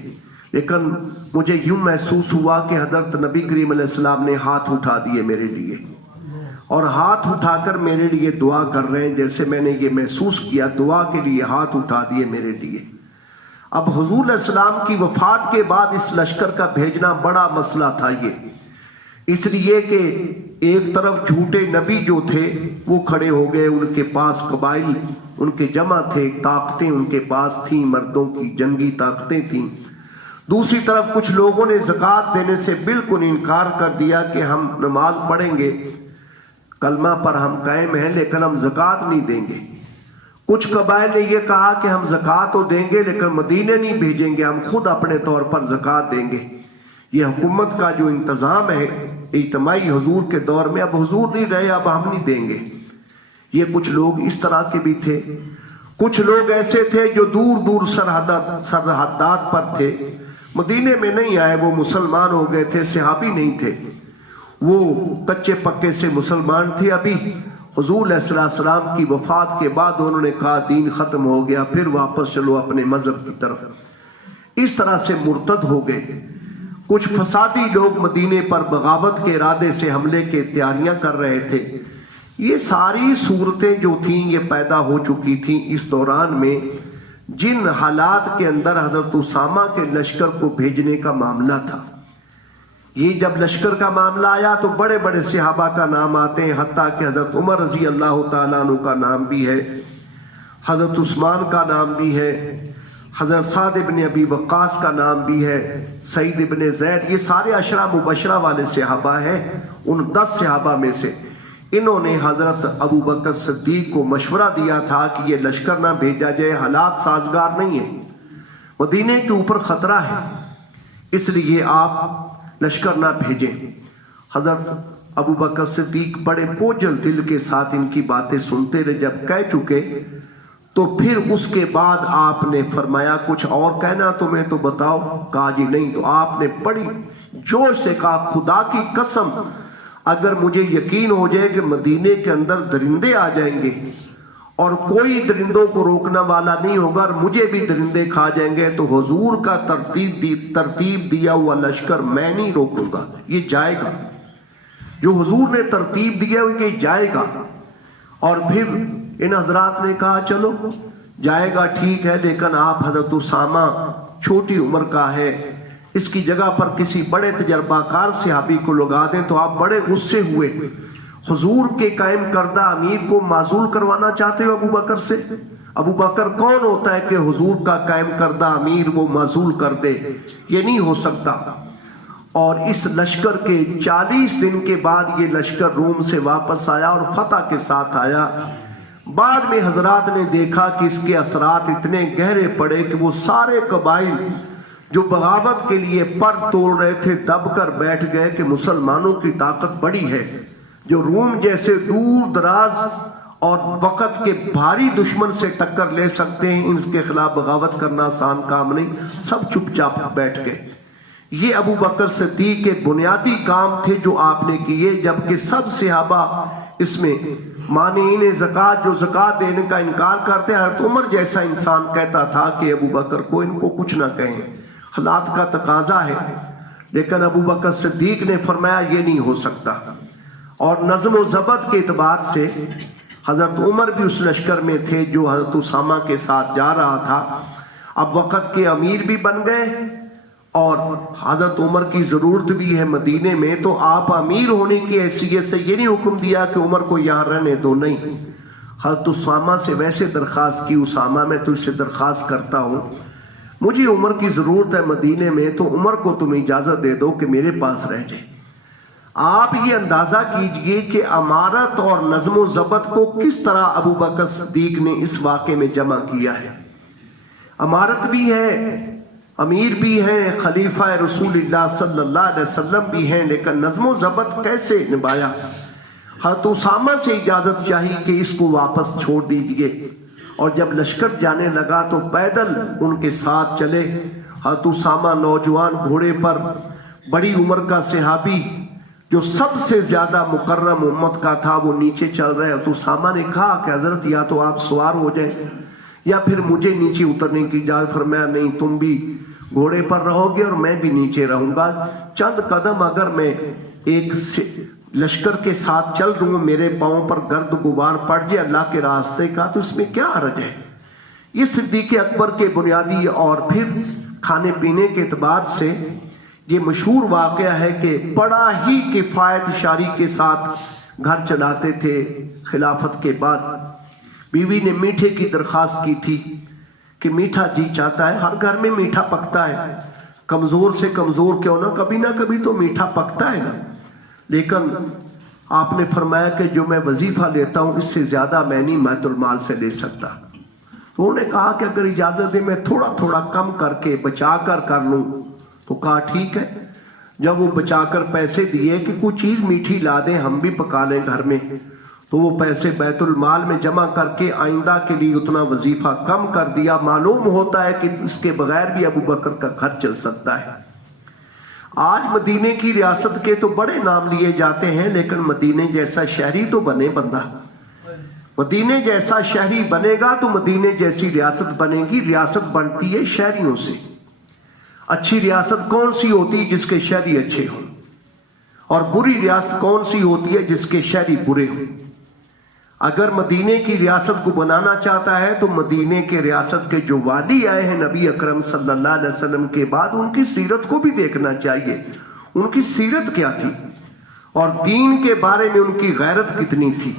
لیکن مجھے یوں محسوس ہوا کہ حضرت نبی کریم علیہ السلام نے ہاتھ اٹھا دیے میرے لیے، اور ہاتھ اٹھا کر میرے لیے دعا کر رہے ہیں، جیسے میں نے یہ محسوس کیا دعا کے لیے ہاتھ اٹھا دیے میرے لیے۔ اب حضور علیہ السلام کی وفات کے بعد اس لشکر کا بھیجنا بڑا مسئلہ تھا، یہ اس لیے کہ ایک طرف جھوٹے نبی جو تھے وہ کھڑے ہو گئے، ان کے پاس قبائل ان کے جمع تھے، طاقتیں ان کے پاس تھیں، مردوں کی جنگی طاقتیں تھیں۔ دوسری طرف کچھ لوگوں نے زکوٰۃ دینے سے بالکل انکار کر دیا کہ ہم نماز پڑھیں گے، کلمہ پر ہم قائم ہیں لیکن ہم زکوٰۃ نہیں دیں گے۔ کچھ قبائل نے یہ کہا کہ ہم زکوٰۃ تو دیں گے لیکن مدینے نہیں بھیجیں گے، ہم خود اپنے طور پر زکوٰۃ دیں گے۔ یہ حکومت کا جو انتظام ہے اجتماعی حضور کے دور میں، اب حضور نہیں رہے، اب ہم نہیں دیں گے۔ یہ کچھ لوگ اس طرح کے بھی تھے۔ کچھ لوگ ایسے تھے جو دور دور سرحدات پر تھے، مدینے میں نہیں آئے، وہ مسلمان ہو گئے تھے، صحابی نہیں تھے، وہ کچے پکے سے مسلمان تھے۔ ابھی حضور علیہ السلام کی وفات کے بعد انہوں نے کہا دین ختم ہو گیا، پھر واپس چلو اپنے مذہب کی طرف۔ اس طرح سے مرتد ہو گئے۔ کچھ فسادی لوگ مدینے پر بغاوت کے ارادے سے حملے کی تیاریاں کر رہے تھے۔ یہ ساری صورتیں جو تھیں یہ پیدا ہو چکی تھیں اس دوران میں، جن حالات کے اندر حضرت اسامہ کے لشکر کو بھیجنے کا معاملہ تھا۔ یہ جب لشکر کا معاملہ آیا تو بڑے بڑے صحابہ کا نام آتے ہیں، حتیٰ کہ حضرت عمر رضی اللہ تعالیٰ عنہ کا نام بھی ہے، حضرت عثمان کا نام بھی ہے، حضرت سعد ابن ابی وقاص کا نام بھی ہے، سعید ابن زید، یہ سارے عشرہ مبشرہ والے صحابہ ہیں۔ ان 10 صحابہ میں سے انہوں نے حضرت ابو بکر صدیق کو مشورہ دیا تھا کہ یہ لشکر نہ بھیجا جائے، حالات سازگار نہیں ہیں، مدینے کے اوپر خطرہ ہے، اس لیے آپ لشکر نہ بھیجیں۔ حضرت ابو بکر صدیق بڑے بوجھل دل کے ساتھ ان کی باتیں سنتے رہے۔ جب کہہ چکے تو پھر اس کے بعد آپ نے فرمایا کچھ اور کہنا تمہیں تو بتاؤ؟ کہا جی نہیں۔ تو آپ نے بڑی جوش سے کہا خدا کی قسم اگر مجھے یقین ہو جائے کہ مدینے کے اندر درندے آ جائیں گے اور کوئی درندوں کو روکنا والا نہیں ہوگا اور مجھے بھی درندے کھا جائیں گے تو حضور کا ترتیب دیا ہوا لشکر میں نہیں روکوں گا، یہ جائے گا، جو حضور نے ترتیب دیا یہ جائے گا۔ اور پھر ان حضرات نے کہا چلو جائے گا ٹھیک ہے، لیکن آپ حضرت اسامہ چھوٹی عمر کا ہے، اس کی جگہ پر کسی بڑے تجربہ کار صحابی کو لگا دیں۔ تو آپ بڑے غصے ہوئے، حضور کے قائم کردہ امیر کو معزول کروانا چاہتے ہو ابو بکر سے؟ ابو بکر کون ہوتا ہے کہ حضور کا قائم کردہ امیر وہ معزول کر دے؟ یہ نہیں ہو سکتا۔ اور اس لشکر کے 40 دن کے بعد یہ لشکر روم سے واپس آیا اور فتح کے ساتھ آیا۔ بعد میں حضرات نے دیکھا کہ اس کے اثرات اتنے گہرے پڑے کہ وہ سارے قبائل جو بغاوت کے لیے پر توڑ رہے تھے دب کر بیٹھ گئے کہ مسلمانوں کی طاقت بڑی ہے، جو روم جیسے دور دراز اور وقت کے بھاری دشمن سے ٹکر لے سکتے ہیں، ان کے خلاف بغاوت کرنا آسان کام نہیں، سب چپ چاپ بیٹھ گئے۔ یہ ابو بکر صدیق کے بنیادی کام تھے جو آپ نے کیے، جبکہ سب صحابہ اس میں مانعین زکوٰۃ جو زکوٰۃ دینے کا انکار کرتے ہیں، حضرت عمر جیسا انسان کہتا تھا کہ ابو بکر کو ان کو کچھ نہ کہیں، حالات کا تقاضا ہے، لیکن ابو بکر صدیق نے فرمایا یہ نہیں ہو سکتا۔ اور نظم و ضبط کے اعتبار سے حضرت عمر بھی اس لشکر میں تھے جو حضرت اسامہ کے ساتھ جا رہا تھا، اب وقت کے امیر بھی بن گئے اور حضرت عمر کی ضرورت بھی ہے مدینے میں، تو آپ امیر ہونے کی حیثیت سے یہ نہیں حکم دیا کہ عمر کو یہاں رہنے دو، نہیں، حضرت اسامہ سے ویسے درخواست کی، اسامہ میں تجھ سے درخواست کرتا ہوں مجھے عمر کی ضرورت ہے مدینے میں، تو عمر کو تم اجازت دے دو کہ میرے پاس رہ جائے۔ آپ یہ اندازہ کیجئے کہ امارت اور نظم و ضبط کو کس طرح ابو بکر صدیق نے اس واقعے میں جمع کیا ہے۔ امارت بھی ہے، امیر بھی ہیں، خلیفہ رسول اللہ صلی اللہ علیہ وسلم بھی ہیں، لیکن نظم و ضبط کیسے نبھایا؟ حضرت اسامہ سے اجازت چاہی کہ اس کو واپس چھوڑ دیجئے، اور جب لشکر جانے لگا تو پیدل ان کے ساتھ چلے۔ حضرت اسامہ نوجوان گھوڑے پر، بڑی عمر کا صحابی جو سب سے زیادہ مکرم امت کا تھا، وہ نیچے چل رہے۔ حضرت اسامہ نے کہا کہ حضرت یا تو آپ سوار ہو جائیں یا پھر مجھے نیچے اترنے کی اجازت۔ فرمایا نہیں، تم بھی گھوڑے پر رہو گے اور میں بھی نیچے رہوں گا، چند قدم اگر میں ایک لشکر کے ساتھ چل رہا ہوں، میرے پاؤں پر گرد غبار پڑ جائے اللہ کے راستے کا تو اس میں کیا حرج ہے۔ یہ صدیق اکبر کے بنیادی اور پھر کھانے پینے کے اعتبار سے یہ مشہور واقعہ ہے کہ بڑا ہی کفایت شاری کے ساتھ گھر چلاتے تھے۔ خلافت کے بعد بیوی نے میٹھے کی درخواست کی تھی کہ میٹھا جی چاہتا ہے، ہر گھر میں میٹھا پکتا ہے، کمزور سے کمزور کیوں نہ کبھی تو میٹھا پکتا ہے نا، لیکن آپ نے فرمایا کہ جو میں وظیفہ لیتا ہوں اس سے زیادہ میں نہیں بیت المال سے لے سکتا۔ تو انہوں نے کہا کہ اگر اجازت دے میں تھوڑا تھوڑا کم کر کے بچا کر لوں. تو کہا ٹھیک ہے. جب وہ بچا کر پیسے دیے کہ کوئی چیز میٹھی لا دیں ہم بھی پکا لیں گھر میں، تو وہ پیسے بیت المال میں جمع کر کے آئندہ کے لیے اتنا وظیفہ کم کر دیا. معلوم ہوتا ہے کہ اس کے بغیر بھی ابو بکر کا گھر چل سکتا ہے. آج مدینے کی ریاست کے تو بڑے نام لیے جاتے ہیں، لیکن مدینے جیسا شہری تو بنے بندہ. مدینے جیسا شہری بنے گا تو مدینے جیسی ریاست بنے گی. ریاست بنتی ہے شہریوں سے. اچھی ریاست کون سی ہوتی ہے؟ جس کے شہری اچھے ہوں. اور بری ریاست کون سی ہوتی ہے؟ جس کے شہری برے ہوں. اگر مدینے کی ریاست کو بنانا چاہتا ہے تو مدینے کے ریاست کے جو والی آئے ہیں نبی اکرم صلی اللہ علیہ وسلم کے بعد، ان کی سیرت کو بھی دیکھنا چاہیے. ان کی سیرت کیا تھی اور دین کے بارے میں ان کی غیرت کتنی تھی.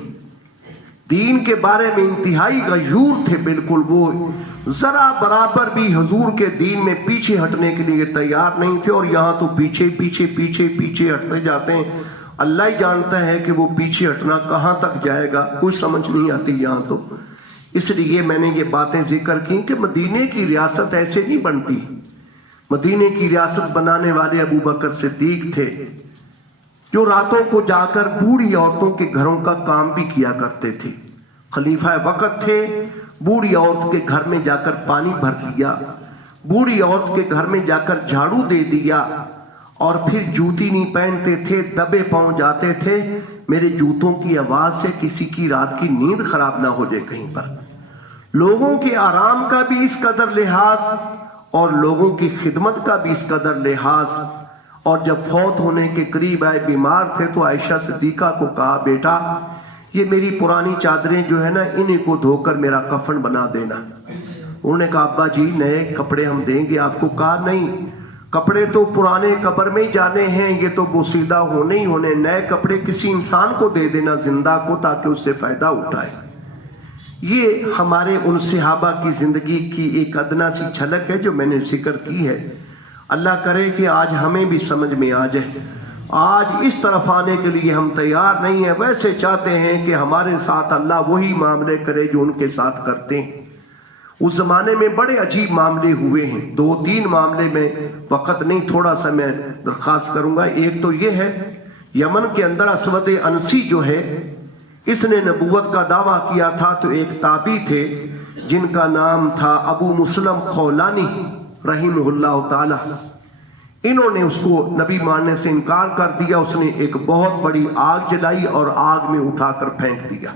دین کے بارے میں انتہائی غیور تھے. بالکل وہ ذرا برابر بھی حضور کے دین میں پیچھے ہٹنے کے لیے تیار نہیں تھے. اور یہاں تو پیچھے پیچھے پیچھے پیچھے ہٹتے جاتے ہیں. اللہ ہی جانتا ہے کہ وہ پیچھے ہٹنا کہاں تک جائے گا، کوئی سمجھ نہیں آتی یہاں تو. اس لیے میں نے یہ باتیں ذکر کی کہ مدینے کی ریاست ایسے نہیں بنتی. مدینے کی ریاست بنانے والے ابو بکر صدیق تھے، جو راتوں کو جا کر بوڑھی عورتوں کے گھروں کا کام بھی کیا کرتے تھے. خلیفہ وقت تھے. بوڑھی عورت کے گھر میں جا کر پانی بھر دیا، بوڑھی عورت کے گھر میں جا کر جھاڑو دے دیا. اور پھر جوتی نہیں پہنتے تھے، دبے پاؤں جاتے تھے. میرے جوتوں کی آواز سے کسی کی رات کی نیند خراب نہ ہو جائے کہیں پر. لوگوں کے آرام کا بھی اس قدر لحاظ اور لوگوں کی خدمت کا بھی اس قدر لحاظ. اور جب فوت ہونے کے قریب آئے، بیمار تھے، تو عائشہ صدیقہ کو کہا بیٹا یہ میری پرانی چادریں جو ہے نا انہیں کو دھو کر میرا کفن بنا دینا. انہوں نے کہا ابا جی نئے کپڑے ہم دیں گے آپ کو. کہا نہیں، کپڑے تو پرانے قبر میں ہی جانے ہیں، یہ تو بوسیدہ ہونے ہی ہونے. نئے کپڑے کسی انسان کو دے دینا زندہ کو، تاکہ اس سے فائدہ اٹھائے. یہ ہمارے ان صحابہ کی زندگی کی ایک ادنا سی جھلک ہے جو میں نے ذکر کی ہے. اللہ کرے کہ آج ہمیں بھی سمجھ میں آ جائے. آج اس طرف آنے کے لیے ہم تیار نہیں ہیں. ویسے چاہتے ہیں کہ ہمارے ساتھ اللہ وہی معاملے کرے جو ان کے ساتھ کرتے ہیں. اس زمانے میں بڑے عجیب معاملے ہوئے ہیں. 2-3 معاملے میں وقت نہیں، تھوڑا سا میں درخواست کروں گا. ایک تو یہ ہے، یمن کے اندر اسود انسی جو ہے، اس نے نبوت کا دعویٰ کیا تھا. تو ایک تابعی تھے جن کا نام تھا ابو مسلم خولانی رحمہ اللہ تعالی. انہوں نے اس کو نبی ماننے سے انکار کر دیا. اس نے ایک بہت بڑی آگ جلائی اور آگ میں اٹھا کر پھینک دیا.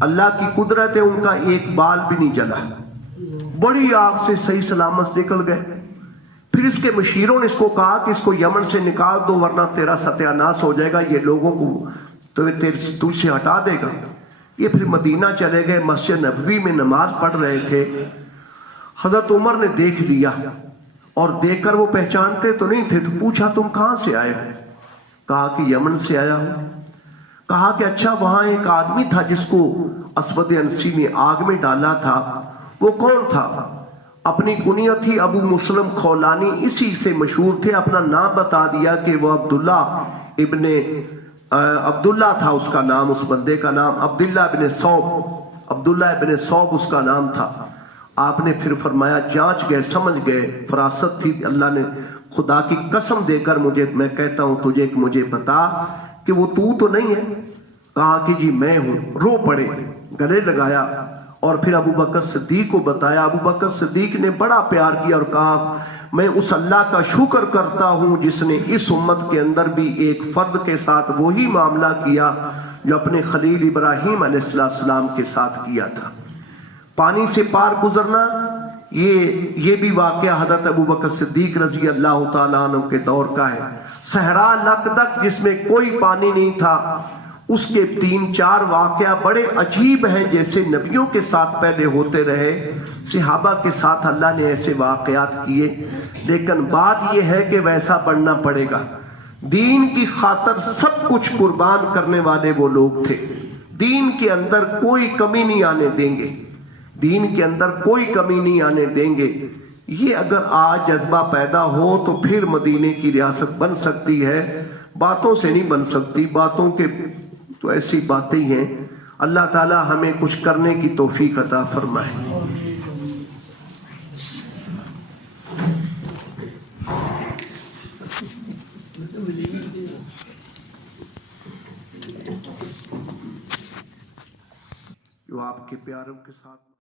اللہ کی قدرت ہے، ان کا ایک بال بھی نہیں جلا. بڑی آگ سے صحیح سلامت نکل گئے. پھر اس کے مشیروں نے اس کو کہا کہ اس کو یمن سے نکال دو ورنہ تیرا ستیہ ناش ہو جائے گا، یہ لوگوں کو تجھ سے ہٹا دے گا. یہ پھر مدینہ چلے گئے، مسجد نبوی میں نماز پڑھ رہے تھے. حضرت عمر نے دیکھ لیا اور دیکھ کر وہ پہچانتے تو نہیں تھے. تو پوچھا تم کہاں سے آئے ہو؟ کہا کہ یمن سے آیا ہوں. کہا کہ اچھا وہاں ایک آدمی تھا جس کو اسود انسی نے آگ میں ڈالا تھا، وہ کون تھا؟ اپنی کنیت تھی ابو مسلم خولانی، اسی سے مشہور تھے. اپنا نام بتا دیا کہ وہ عبداللہ تھا اس کا نام. اس بندے کا نام عبداللہ ابن صوب اس کا نام تھا. آپ نے پھر فرمایا جانچ گئے، سمجھ گئے، فراست تھی. اللہ نے خدا کی قسم دے کر میں کہتا ہوں تجھے کہ مجھے بتا کہ وہ تو نہیں ہے. کہا کہ جی میں ہوں. رو پڑے، گلے لگایا اور پھر ابو بکر صدیق کو بتایا. ابو بکر صدیق نے بڑا پیار کیا اور کہا میں اس اللہ کا شکر کرتا ہوں جس نے اس امت کے اندر بھی ایک فرد کے ساتھ وہی معاملہ کیا جو اپنے خلیل ابراہیم علیہ السلام کے ساتھ کیا تھا. پانی سے پار گزرنا یہ بھی واقعہ حضرت ابو بکر صدیق رضی اللہ تعالیٰ عنہ کے دور کا ہے. صحرا لقدق جس میں کوئی پانی نہیں تھا، اس کے 3-4 واقعہ بڑے عجیب ہیں، جیسے نبیوں کے ساتھ پہلے ہوتے رہے صحابہ کے ساتھ اللہ نے ایسے واقعات کیے. لیکن بات یہ ہے کہ ویسا بننا پڑے گا. دین کی خاطر سب کچھ قربان کرنے والے وہ لوگ تھے. دین کے اندر کوئی کمی نہیں آنے دیں گے. دین کے اندر کوئی کمی نہیں آنے دیں گے. یہ اگر آج جذبہ پیدا ہو تو پھر مدینے کی ریاست بن سکتی ہے. باتوں سے نہیں بن سکتی. باتوں کے تو ایسی باتیں ہیں. اللہ تعالی ہمیں کچھ کرنے کی توفیق عطا فرمائے۔ جو آپ کے پیاروں کے ساتھ